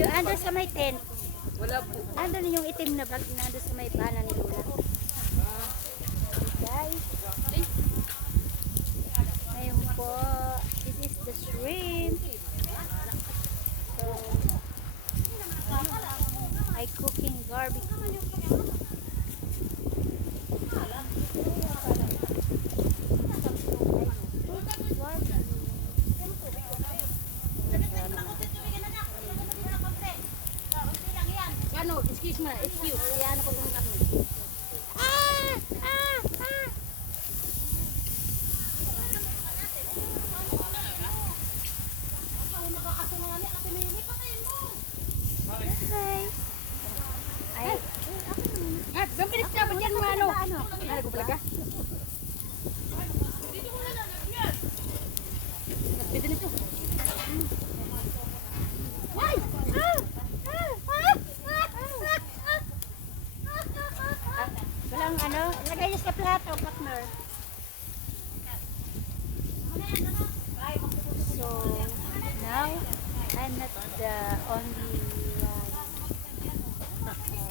Yung ando sa may tent. Wala po. Andun yung itim na bag na ando sa may pana ni Lola. Guys. Ngayon po, this is the shrimp. So, I cooking barbecue. Ano, excuse me, excuse. Yan ako kung kami. Okay. Ay, Ah, gamit ka ba diyan mo ano? Ano ko pala? Pwede na to. Why? Walang ano, lagay niyo sa plato, partner. So, now, I'm not the only one making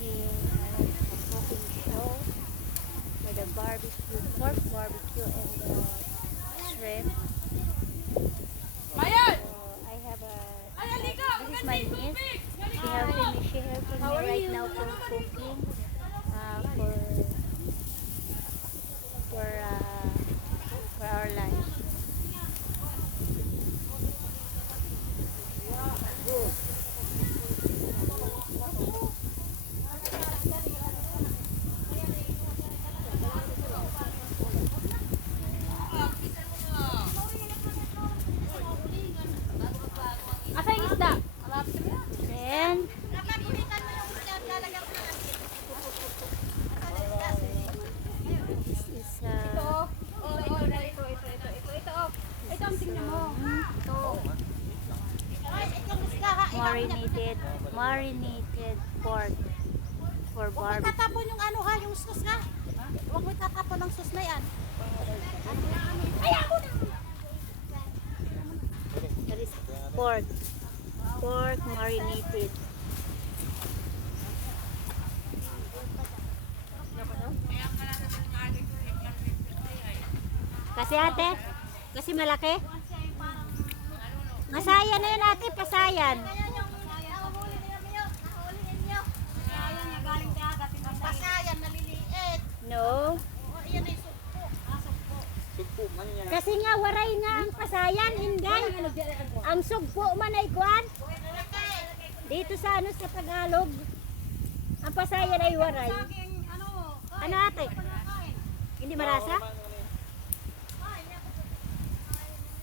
a cooking show for the barbecue, pork barbecue and the shrimp. Mayan! So, I have a, this is my niece. She helping me right now for cooking for our lunch. Asa yung isda? Then, this is Ito ang tingnan mo. marinated pork for Huwag mo barbecue. tatapon yung ano ha, yung sauce ha. Huwag mo tatapon ng sauce na yan. That is pork marinated. Kasi ate, kasi malaki. Masayan na yun ate, pasayan. Pasayan, maliliit. No. O, yan ay sugpo. Sugpo, man yan. Kasi nga waray nga ang pasayan, inday. Ang sugpo man ay kwan. Dito sa ano sa Tagalog. Ang pasayan ay waray. Ano ate? Hindi marasa?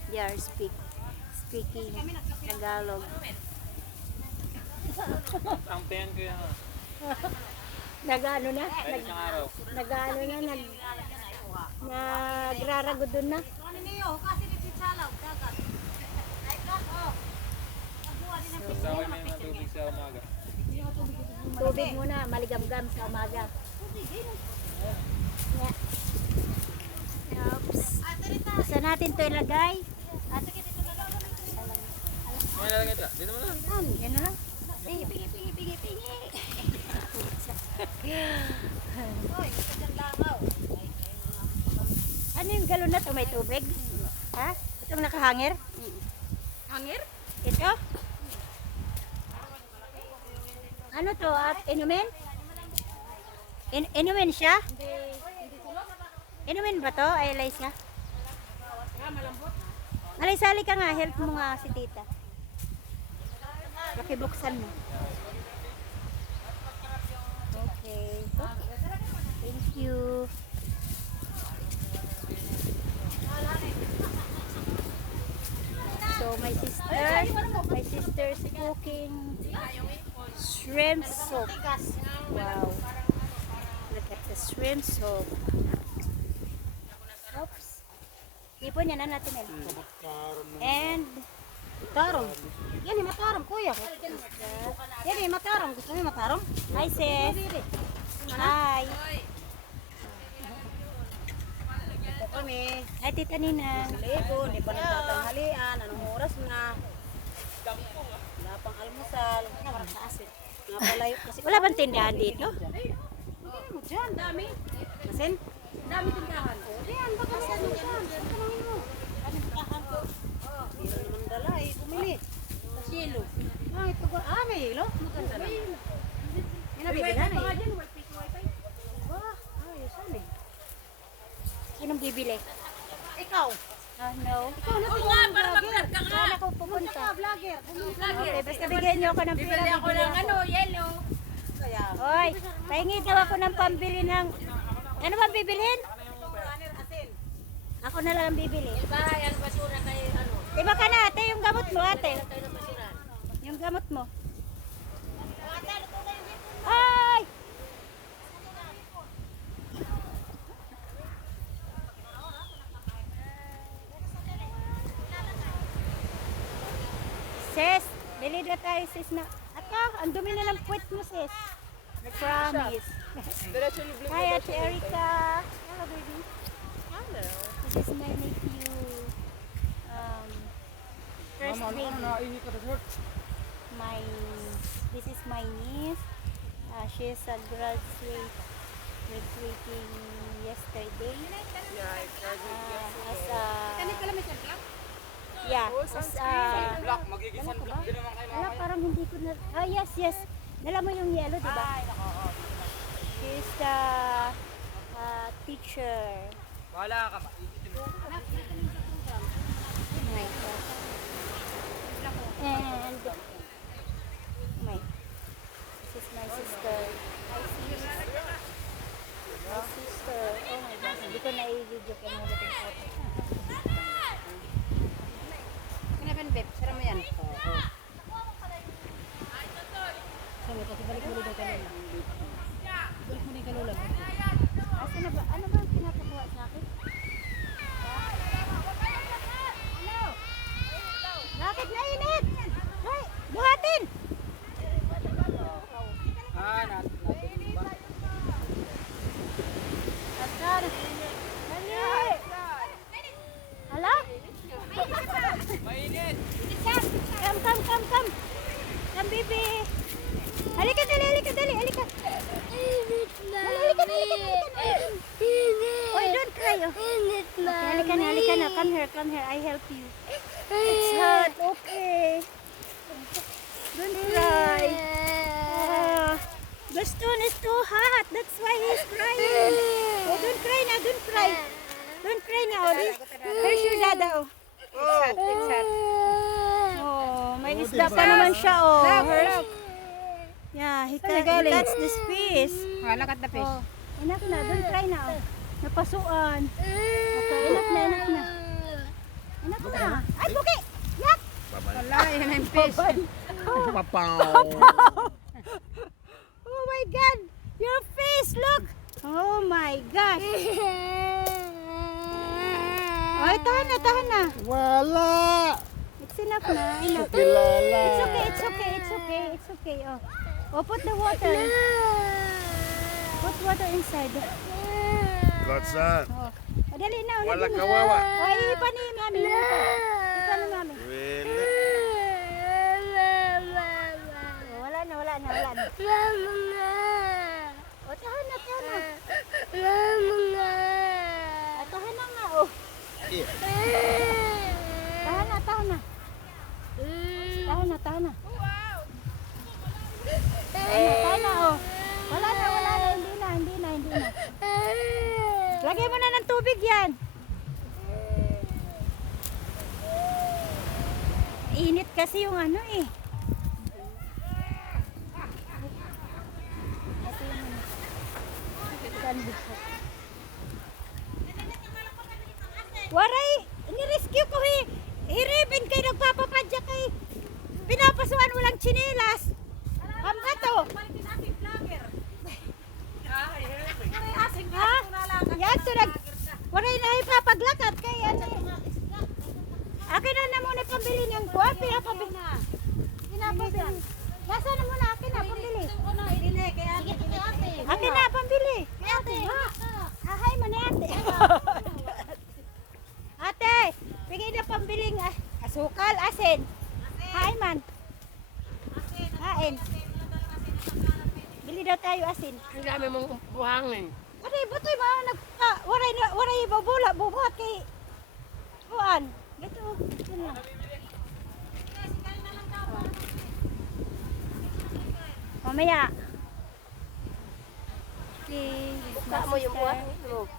They are speaking Tagalog. Ang pen ko yan. Nagano na? Kahit isang araw. Nagano na? Nagraragod doon na? Basta ako may mga tubig sa umaga. Tubig muna, maligam-gam sa umaga. Yeah. Oops. Saan natin ito ilagay? May lalagay ito. Dito mo na. Yan na lang. Pingi. Ano yung galon na to? May tubig? Ha? Itong nakahangir? Hangir? Ito? Ano to? At inumin? Inumin siya? Inumin ba to? Ay, Eliza? Eliza, ka nga. Help mo nga si tita. Pakibuksan mo. Okay. Thank you. So my sister's cooking shrimp soup. Wow. Look at the shrimp soup. Oops. Ipon yan na natin eh. And Matarom. Yan ay matarom, kuya. Yan ay matarom. Gusto mo matarom? hi sis. Hi. Ito kami. Hi tita Ninang. Ligo, hindi pa nagtatanghalian. Anong oras na? Wala pang almusal. Nakarang sa asin. Napalayo kasi. Wala bang tindahan dito? Hindi mo dyan. Dami. Masin? Dami tindahan. Diyan, baka sa ano dyan. Tanungin mo. Ano tindahan ko? Hindi naman dala eh. Bumili. Sa silo. Ah, ito ba? Ah, may hilo? Maganda na. May nabibilan Baka eh. dyan, wifi, wifi. Wah, ayos yan eh. Sinong bibili? Ikaw. Ah, no. Ikaw na Oo nga, para mag-vlog ka nga. Saan ako pupunta? Vlogger. Okay, basta bigyan niyo ako ng pera. Bibili ako bibili ng ano, yellow. Kaya. Hoy, pahingi daw ako ng pambili ng... Ano ba bibilhin? Asin. Ako na lang ang bibili. Bahay, ang basura kayo, ano. Diba ka na ate, yung gamot mo ate? Kayo ng basura. Yung gamot mo. Ay! Sis, bili na tayo sis na. Aka, ang dumi na ng puwet mo sis. I promise. Hi Ate Erica. Hello baby. Hello. This is my nephew. First baby. My this is my niece. She is a graduating yesterday. As a yeah, as a Magiging sunblock din naman kayo. wala, parang hindi ko na yes, yes. Dala mo yung yellow, di ba? She is the teacher. Wala ka ba? My God. And this is my sister. Hi sis. My sister. Oh my gosh. Hindi ko na i-video kaya mo natin photo. Kinapan, babe. Sara mo yan. Sabi kasi balik mo rin kanina. Balik mo na yung kalulag. Asa na ba? Ano ba ang pinapakuha sa akin? Ano? Bakit nainit? Hoy, buhatin! Asan? Dali! Hala? Mainit! Come, come, come, come! Come, baby! Halika, dali, halika, dali, halika! Halika, halika! Oy, don't cry, oh. Okay, halika na, halika na. Come here, I help you. It's hot, okay. Don't cry. The stone is too hot, that's why he's crying. Oh, don't cry na, don't cry. Don't cry na, oh. Here's your dada, oh. It's hot. Oh, may isda pa naman siya, oh. Yeah, he catch this fish. Look at the fish. Oh, enough na, don't cry na, oh. Napasuan. Okay, enough na, enough na. Enough na. Ay, buki! Yak! Wala, yan ang fish. Oh my God! Your face, look! Oh my gosh! Ay, tahan na, tahan na. Wala! It's enough na, enough. Kilala. It's okay, it's okay, it's okay, it's okay. Oh, oh put the water. Put water inside. What's that? Oh, dali na, Wala dali na. kawawa. Oh, ipa ni mami. Ipa ni mami. Really? Oh, wala na, wala na, wala na. Oh, tahan na, tahan na. Ah, tahan na nga, oh. Yeah. Tahan na, tahan na. Tahan na, tahan na. Tahan na, oh. Wala na, hindi na, hindi na, hindi na. Lagyan mo na ng tubig yan. Init kasi yung ano eh. Ito yung ano. Sandwich. Waray, nirescue ko eh. Hiripin kay nagpapapadya kay. Pinapasuan walang tsinelas. Hamba to. Ha? Yan, to nag... Waray na ipapaglakad kay ano. Akin na muna pambili ng kuwan. Pinapabili. Pinapabili. Nasaan na muna akin na pambili. Akin na pambili. Ahay mo na ate. Ate, bigay na pambiling asukal, asin. Kain man. Kain. Bili daw tayo asin. Ang dami mong buhangin. Waray, butoy ba? Waray babula, bubuhat kay... Kuan. Ito, ito na. Mamaya. Okay. Buka mo yung buhat mo.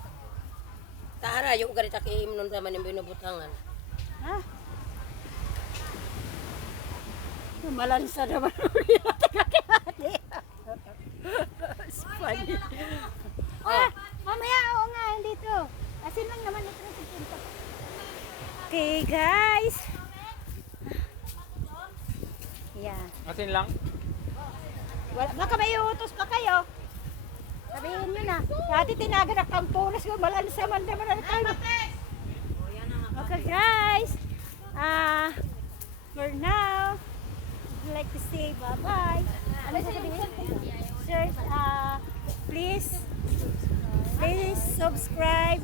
Tara, yung garit akiim nun naman yung binubutangan. Ha? Malansa naman. Funny. Mamaya, oo nga, dito. Asin lang naman ito sa pinto. Okay, guys. Yeah. Asin lang. Baka may utos pa kayo. Sabihin nyo na. Dati tinaganap ang punas ko. Malansa man naman na tayo. Okay, guys. For now, I'd like to say bye-bye. Ano sasabihin? Sir, please subscribe.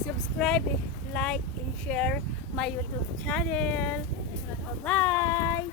Subscribe, like, and share my YouTube channel. Bye-bye.